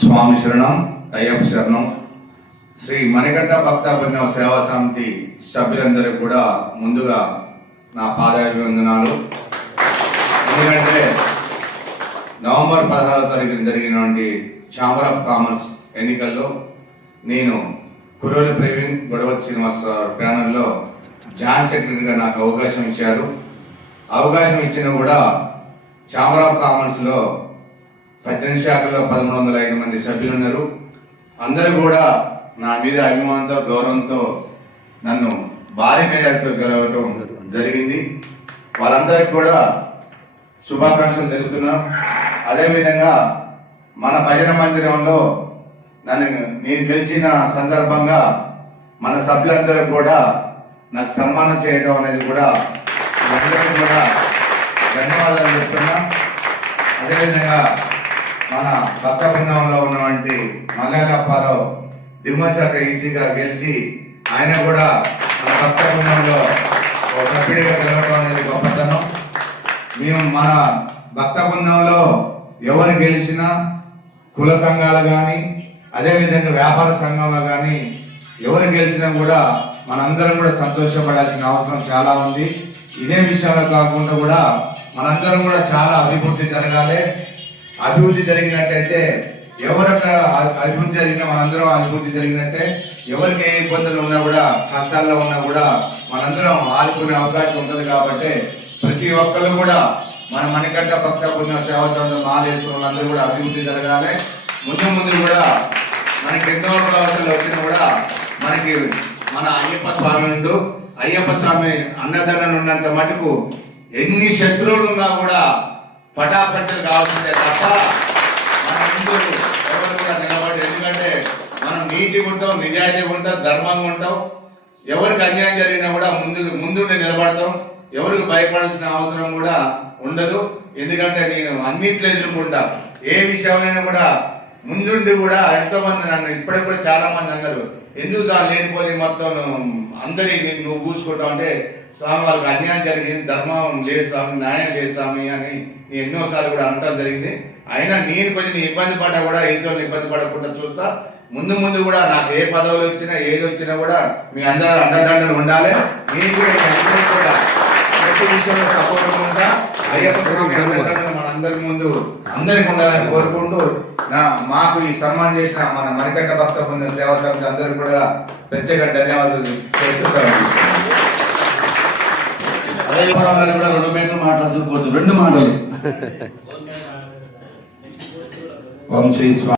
స్వామి శరణం, అయ్యప్ప శరణం. శ్రీ మణికంఠ భక్తాభినవ సేవా సమితి సభ్యులందరికీ కూడా ముందుగా నా పాదాభివందనాలు. ఎందుకంటే నవంబర్ 16వ తారీఖున జరిగినటువంటి ఛాంబర్ ఆఫ్ కామర్స్ ఎన్నికల్లో నేను కురోలి ప్రవీణ్ గొడవతి శ్రీనివాస ప్యానల్లో జాయింట్ సెక్రటరీగా నాకు అవకాశం ఇచ్చారు. అవకాశం ఇచ్చిన కూడా ఛాంబర్ ఆఫ్ కామర్స్లో 18 శాఖల్లో 1305 మంది సభ్యులు ఉన్నారు. అందరూ కూడా నా మీద అభిమానంతో గౌరవంతో నన్ను భారీ మేరతో గెలవడం జరిగింది. వాళ్ళందరికీ కూడా శుభాకాంక్షలు తెలుపుతున్నాం. అదేవిధంగా మన భజన మందిరంలో నేను గెలిచిన సందర్భంగా మన సభ్యులందరూ కూడా నాకు సన్మానం చేయడం అనేది కూడా అందరికీ కూడా ధన్యవాదాలు చెప్తున్నా. అదేవిధంగా మన భక్త బృందంలో ఉన్నటువంటి మల్లాలప్పారావు దిమ్మశాఖ ఈసీగా గెలిచి ఆయన కూడా మన భక్త బృందంలో ఒక సభ్యుడిగా గెలవడం అనేది గొప్పతనం. మేము మన భక్త బృందంలో ఎవరు గెలిచినా కుల సంఘాలు కానీ అదేవిధంగా వ్యాపార సంఘంలో కానీ ఎవరు గెలిచినా కూడా మనందరం కూడా సంతోషపడాల్సిన అవసరం చాలా ఉంది. ఇదే విషయంలో కాకుండా కూడా మనందరం కూడా చాలా అభివృద్ధి జరగాలి. అభివృద్ధి జరిగినట్టయితే ఎవరక్కడ అభివృద్ధి జరిగినా మనందరం అభివృద్ధి జరిగినట్టే. ఎవరికి ఏ ఇబ్బందులు ఉన్నా కూడా కష్టాల్లో ఉన్నా కూడా మనందరం ఆదుకునే అవకాశం ఉంటుంది. కాబట్టి ప్రతి ఒక్కరు కూడా మన మణికంఠ భక్త పుణ్య సేవా సంఘం మాలేసుకున్న వాళ్ళందరూ కూడా అభివృద్ధి జరగాలి. ముందు కూడా మనకి ఎన్నో అవసరాలు వచ్చినా కూడా మనకి మన అయ్యప్ప స్వామి ఉండు. అయ్యప్ప స్వామి అన్నదానం ఉన్నంత మటుకు ఎన్ని శత్రువులు ఉన్నా కూడా పటాపంచలు కావాల్సిందే తప్ప మన ముందు ఎవరు కూడా నిలబడి. ఎందుకంటే మనం నీతిగా ఉంటాం, నిజాయితీగా ఉంటాం, ధర్మంగా ఉంటాం. ఎవరికి అన్యాయం జరిగినా కూడా ముందు నిలబడతాం. ఎవరికి భయపడాల్సిన అవసరం కూడా ఉండదు. ఎందుకంటే నేను అన్నింటిలో ఎదుర్కొంటా. ఏ విషయమైనా కూడా ముందుండి కూడా ఎంతో మంది నన్ను ఇప్పటికి కూడా చాలా మంది అన్నారు, ఎందుకు సార్ లేనిపోయి మొత్తం అందరి నువ్వు కూర్చుకుంటావు అంటే, స్వామి వాళ్ళకి అన్యాయం జరిగింది, ధర్మం లేదు స్వామి, న్యాయం లేదు స్వామి అని నేను ఎన్నోసార్లు కూడా అనటం జరిగింది. అయినా నేను కొంచెం ఇబ్బంది పడ్డా కూడా ఇతరులను ఇబ్బంది పడకుండా చూస్తా. ముందు కూడా నాకు ఏ పదవులు వచ్చినా ఏది వచ్చినా కూడా మీ అందరూ అండదండలు ఉండాలి. నేను కూడా ప్రతి విషయంలో సపోర్ట్ ఉంటా. అయ్యప్ప మనందరి ముందు అందరికి ఉండాలని కోరుకుంటూ మాకు ఈ సన్మానం చేసిన మన మణికంఠ భక్త పుణ్య సేవా సమితి అందరికి కూడా ప్రత్యేక ధన్యవాదాలు తెలుపుతాను. కూడా 2 మీటర్లు మాట్లాడుకోవచ్చు. 2 మాటలు. ఓం శ్రీ